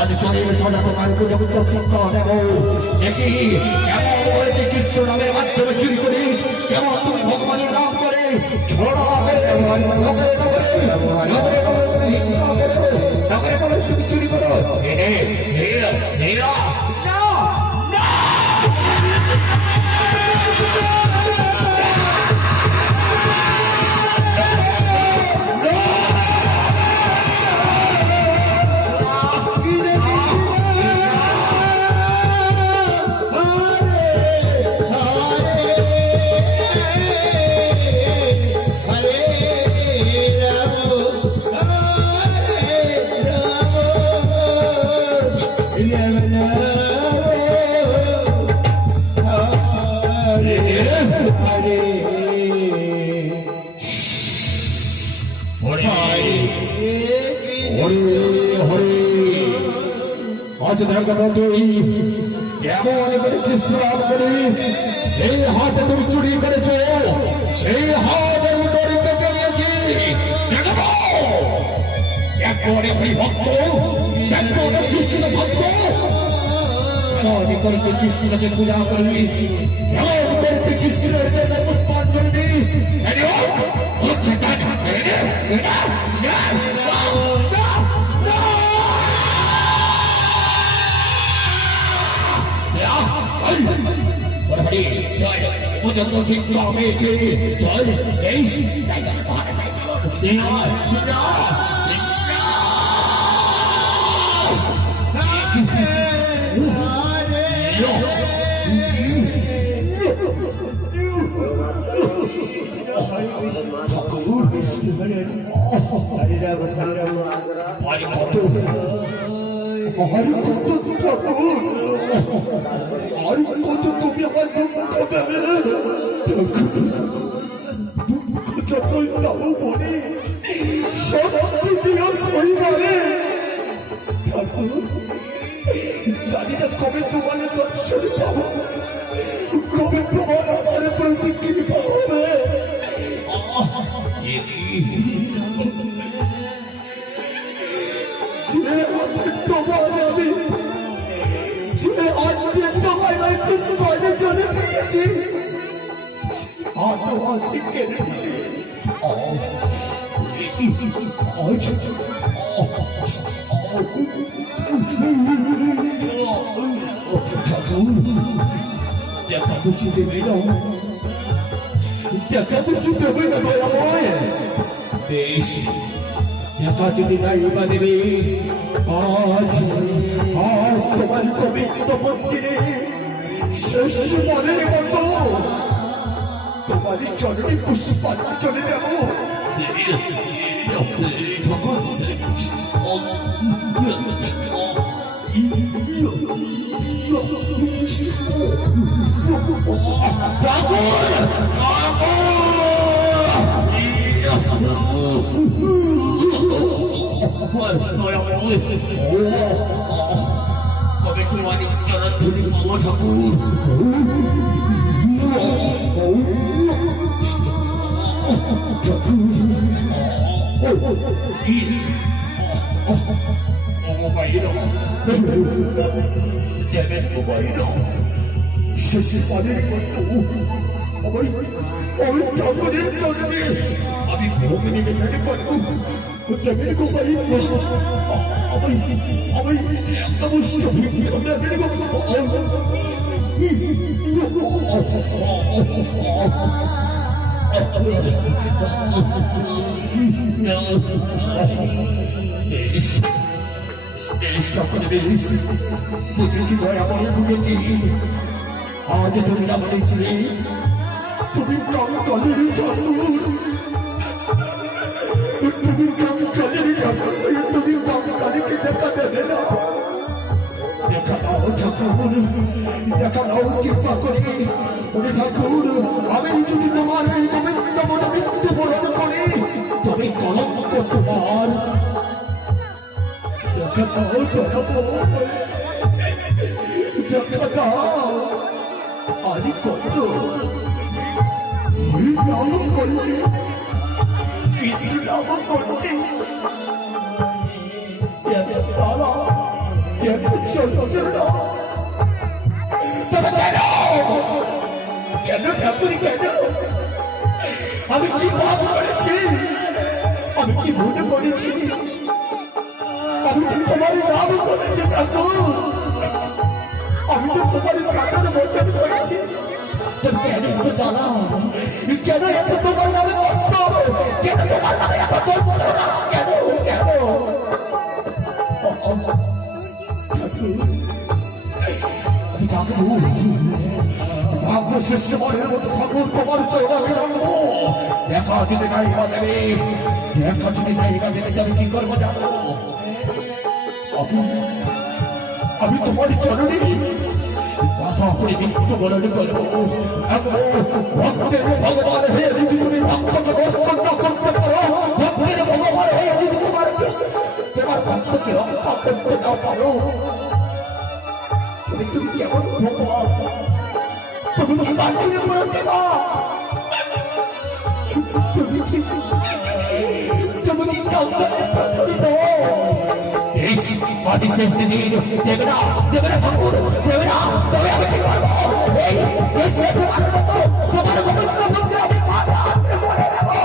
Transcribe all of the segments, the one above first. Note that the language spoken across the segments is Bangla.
আজ চলে সদা তোমার উপযুক্ত শিক্ষা দেব। দেখি কেমন কৃষ্ণ নামের মাধ্যমে চুরি করিস, কেমন তুমি ভগবানের নাম করে তুমি চুরি করো। আজ দেখো তুই কেমন করে কৃষ্ণ লাভ করিস। সেই হাতে তুমি চুরি করেছো, সেই হাতের উপরে পেতে নিয়েছি। একবারে ভক্ত, একবারে কৃষ্ণ ভক্ত, কেমন করে কৃষ্ণকে পূজা করিস, কেমন করে কৃষ্ণের জন্য পুষ্পাঞ্জলি দিস। পর্যন্ত শিক্ষা পেয়েছে, চল এই কত তুমি আমার দুঃখ দেবে, দুঃখ যতই দাও মনে শক্তি দিও সইবারে। জানি না কবে তোমার দর্শন পাবো, কবে তোমার আমার প্রতি কৃপা হবে। যে হাতে তোমার আমি, যে হাতে তোমার আমি পুষ্পাঞ্জলি জলে দিয়েছি, হাতও আছে কেড়ে নিলে। দেখা বুঝি দেবে না, দেখা বুঝি দেবে না দয়াময়। বেশ, দেখা যদি নাই বা দেবে, আজ আজ তোমার গোবিন্দ মন্দিরে শেষ মনের মতো তোমার চরণে পুষ্পাঞ্জলি দেব। কবে তোমার চরণ ধুলি পাবো ঠাকুর? শেষ পানের মতো আমি ঠাকুরের চরণে আমি ভোগ নিবেদন করবো। দেবের গোপাই আমি অবশ্য দেবের বুঝেছি দয়াময়, বুঝেছি। আজ তুমি না বলেছিলে তুমি কঙ্কালের ঠাকুর, তুমি কঙ্কালের ঠাকুর, তুমি কঙ্কালকে দেখা দেবে না। দেখা দাও ঠাকুর, দেখা দাও কৃপা করে। ঠাকুর, আমি যদি তোমার এই গোবিন্দ মনে মৃত্যুবরণ করি, তুমি কলঙ্ক তোমার। দেখা দাও, দেখা দাও। আমি কত নাম করলে, কৃষ্ণ নাম করলে যন্ত্রণা। তবে কেন কেন ঠাকুর কেন? আমি কি পাপ করেছি? আমি কি ভুল করেছি? আমি তো তোমার নাম করেছি ঠাকুর, আমি তো তোমার সাথে বর্তন করেছি। কেন এত জ্বালা? কেন এত তোমার নামে কষ্ট? কেন তোমার নামে এত যন্ত্রণা? কেন কেন? আমি ডাকবো, ডাকবো শেষবারের মতো ঠাকুর তোমার চৌরাকে ডাকবো। দেখা যদি জায়গা দেবে, দেখা যদি জায়গা দেবে, আমি কি করবো জানো? আমি তোমার চরণে বাধা করে মৃত্যুবরণ করবো। ভক্তের ভগবান হয়ে যদি তুমি ভক্তকে দর্শন না করতে পারো, ভক্তের ভগবান হয়ে যদি তোমার ভক্তকে রক্ষা করতে না পারো, তুমি কেমন ভগবান? তুমি কি মাটির উপরে দেবা? তুমি কি কাউকে দেবে না ঠাকুর, দেবে না। তবে আমি কি করবো? তোমার গোবিন্দ মন্দিরে আমি মাথা আছড়ে পড়ে যাবো।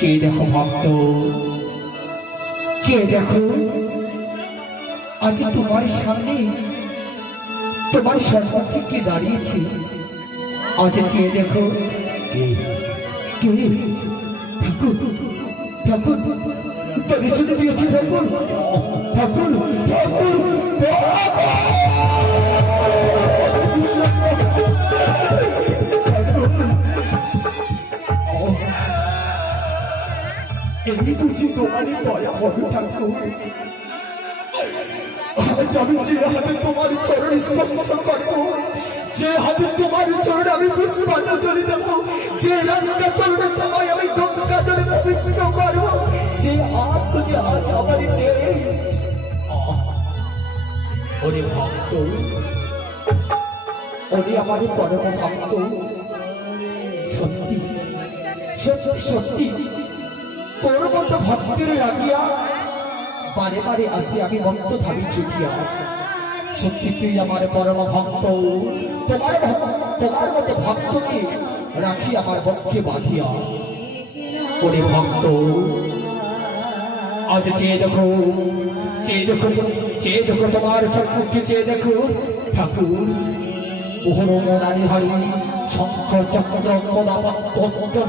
চেয়ে দেখো ভক্ত, চেয়ে দেখো, আজ তোমার সামনে তোমার সম্মুখে কে দাঁড়িয়েছে? আজ চেয়ে দেখো কে ঠাকুর, ঠাকুর পরিচয় দিয়েছে ঠাকুর, ঠাকুর ঠাকুর এই বুঝি তোমারই দয়া হবে ঠাকুর। আজ আমি যে হাতে তোমার চরণ স্পর্শ করবো, যে হাতে তোমার চরণে আমি পুষ্পাঞ্জলি দেবো, যে রান্না চরণে তোমায় আমি গঙ্গা জলে পবিত্র করবো, সে হাত যে আজ আমার নেই। ওরে ভক্ত, ওরে আমাদের পরম ভক্ত, সত্যি সত্যি সত্যি তোর মতো ভক্তের লাগিয়া বারে বারে আসি আমি ভক্ত ধাবি ছুটিয়া। সত্যি তুই আমার পরম ভক্ত, তোমার মতো ভক্তকে রাখি আমার পক্ষে বাঁধিয়া। ওরে ভক্ত, আজ চেয়ে দেখো, চেয়ে দেখো, চেয়ে দেখো তোমার সম্মুখে, চেয়ে দেখো ঠাকুর ওহরম রানী হারি শঙ্খ চক্র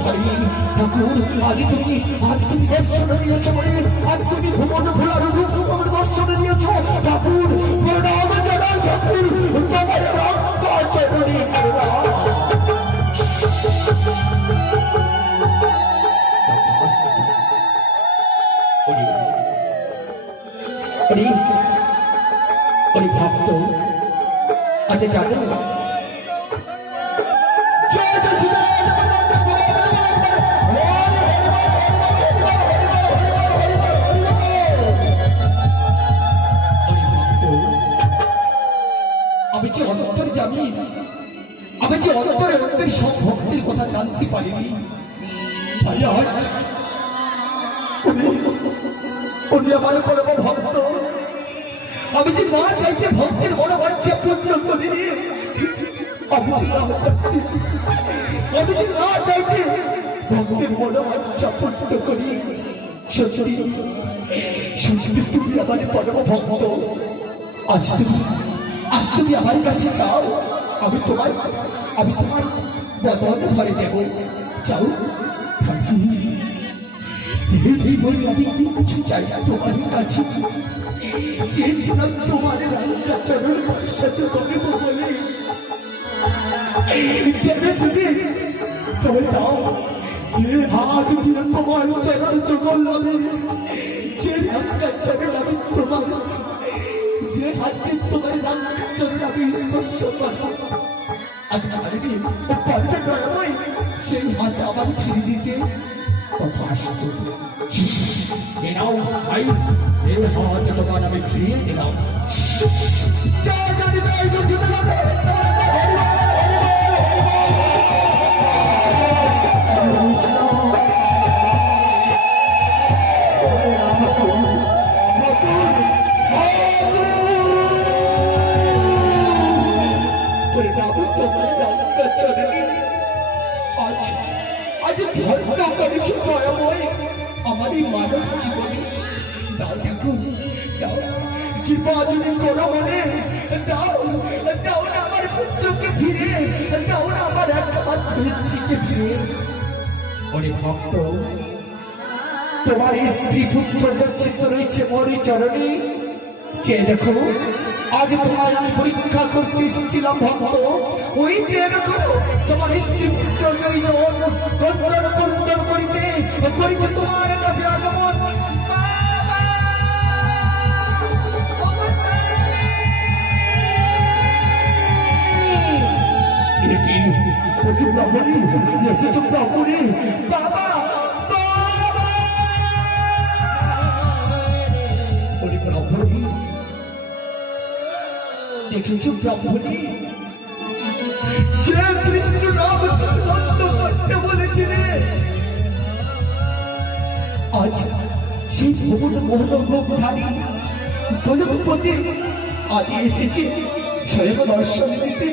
ধারী ঠাকুর। আজ তুমি দর্শন দিয়েছ, আজ তুমি ভুবন ভোলার রূপ আমার দর্শন দিয়েছ ঠাকুর। প্রণাম জানাই ঠাকুর, তোমার রক্ত চরণে ভক্ত। আচ্ছা জানো আমি যে অন্তর জানি, আমি যে অন্তরে অন্তরে সব ভক্তির কথা জানতে পারিনি, উনি আমার পরম ভক্ত। আমি যে মা চাইতে ভক্তের বড় বাচ্চা পূর্ণ করিনি, আমি যে না চাইতে ভক্তের বড় বাচ্চা পূর্ণ করি। সত্যি সত্যি তুমি আমার পরম ভক্ত। আজ তুমি আমার কাছে চাও, আমি তোমার বদন ভরে দেব। চাও জীবনে আমি কিচ্ছু চাই না তোমার কাছে, চেয়েছিলাম তোমার রান্না চরণ সাথে করিব বলে, দেবে যদি তবে দাও। যে হাত দিয়ে তোমার চরণ চকল আমি, যে রান্না চরণ আমি তোমার, যে হাতে তোমার রান্না চরণ আমি স্পর্শ করলাম, আজ পারবে ও পারবে দয়াময় সেই হাতে আমার ফিরে দিতে? কথা আসতো এনাও ভাই, এই হাতে তোমার আমি ফিরিয়ে দিলাম। যা জানি না এই দোষে আমার এই মানব জীবনে দাও ঠাকুর, দাও কৃপা যদি করো মনে, দাও দাও না আমার পুত্রকে ফিরে, দাও না আমার একমাত্র স্ত্রীকে ফিরে। ওরে ভক্ত, তোমার স্ত্রী পুত্র গচ্ছিত রয়েছে মোর চরণে, চেয়ে দেখো আজ তোমার আমি পরীক্ষা করতে এসেছিলাম ভক্ত। ওই যে দেখো তোমার স্ত্রী পুত্র দুইজন কন্দন কন্দন করিতে করেছে তোমার কাছে আগমন। দেখেছ ব্রাহ্মণী, যে কৃষ্ণ নাম বন্ধ করতে বলেছিলে, আজ সেই ভুবন মোহন রূপধারী গোলকপতি আজ এসেছে স্বয়ং দর্শন দিতে।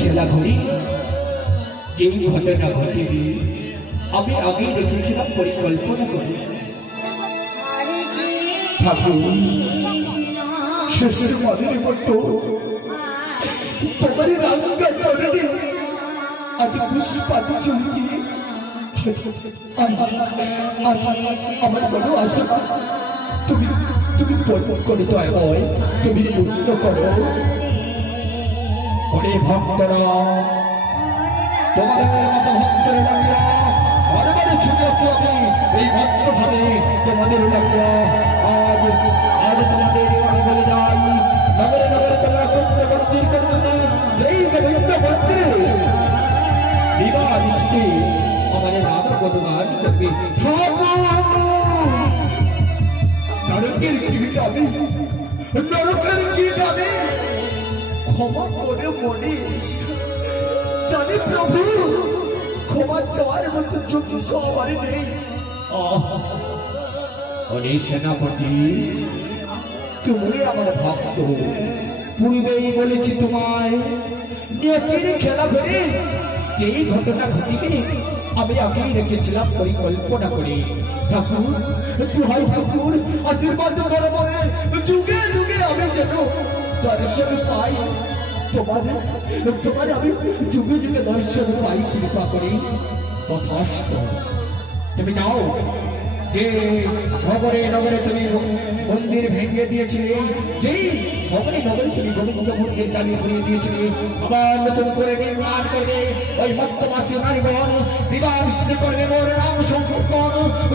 খেলা ঘড়ি যেই ঘটনা ঘটিবি আমি আগেই দেখেছিলাম পরিকল্পনা করি। ঠাকুর শেষের মনের মতো তোমার রাঙ্গা চরণে আজ পুষ্পাঞ্জলি দিয়ে আমার বড় আশা, তুমি তুমি পূর্ণ করে দয়াময়, তুমি পূর্ণ করো। ওরে ভক্তরা, তোমাদের মতো ভক্তরা লাগিয়া বারে বারে ছুটে আসছো, আমি এই ভক্ত ভাবে তোমাদের লাগিয়া আজ আজ তোমাদের আমি বলে যাই, নগরে নগরে তোমরা গোবিন্দ মন্দির করতে, যেই গোবিন্দ মন্দিরে বিবাহ মিশতে আমাদের নাম গুণগান করবে। নরকের কীট আমি, নরকের কীট আমি, ক্ষমা করে মনে জানি প্রভু, ক্ষমা চাওয়ার মতো যোগ্য আমার নেই। অনে সেনাপতি, তুমি আমার ভক্ত, পূর্বেই বলেছি তোমায় নিয়তির খেলা ঘরে যেই ঘটনা ঘটিবে আমি আগেই রেখেছিলাম পরিকল্পনা করে। ঠাকুর তুহাই ঠাকুর আশীর্বাদ করো বলে যুগে যুগে আমি যেন দর্শন পাই, তোমার আমি যুগে যুগে দর্শন পাই, কৃপা করে। তথাস্তু। তুমি যাও, যে নগরে নগরে তুমি মন্দির ভেঙে দিয়েছিলে, যেই নগরে নগরে তুমি গোবিন্দ মন্দির চালিয়ে ঘুরিয়ে দিয়েছিলে, আবার নতুন করে নির্মাণ করবে ওই মধ্যমাসী নারীগণ, বিবাহ নিশ্চিত করবে মোর নাম সংকীর্তন।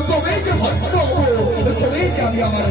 তবেই যে ভদ্র হবো, তবেই যে আমি আমার